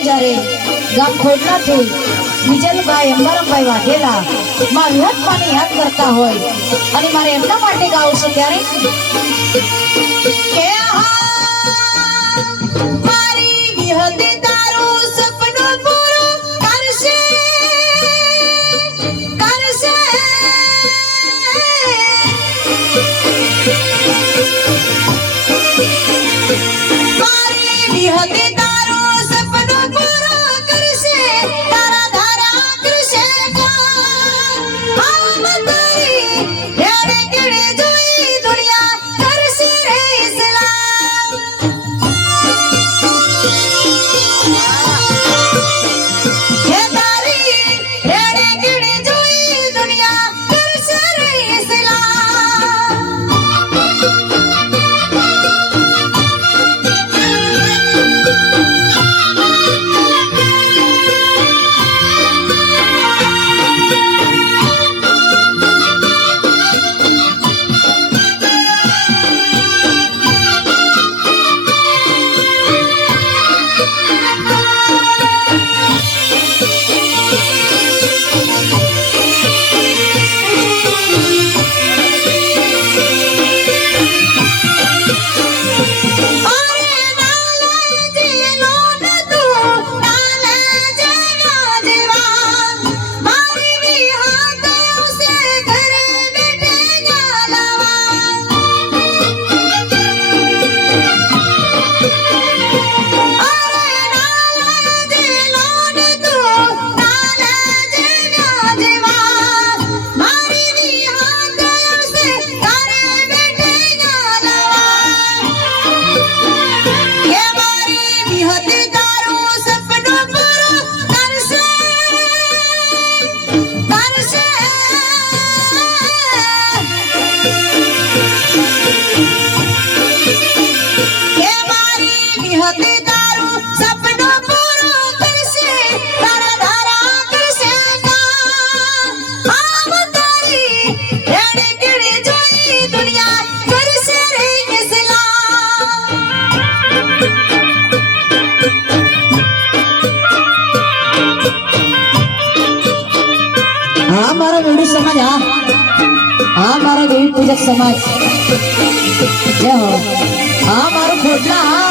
પણ જ્યારે ગામ ખોડલાથી વિજલભાઈ અંબારામભાઈ વાઘેલા માં વિહતમાને યાદ કરતા હોય અને મારે એમના માટે ગાવું છે ત્યારે કે મારી વિહતે તારું સપનું પૂરું કરશે કરશે મારી વિહતે તારું સપનું પૂરું કરશે તારા ધારા કરશે આમ તારી હેડે કેડે જોઈ દુનિયા કરશે રે ઇસ્લામ હે તારી હેડે કેડે જોઈ દુનિયા કરશે રે ઇસ્લામ हाँ मारा वेड़ी समाज हाँ मारा देवी पूजक समाज जय हो हाँ मारो खोटला हाँ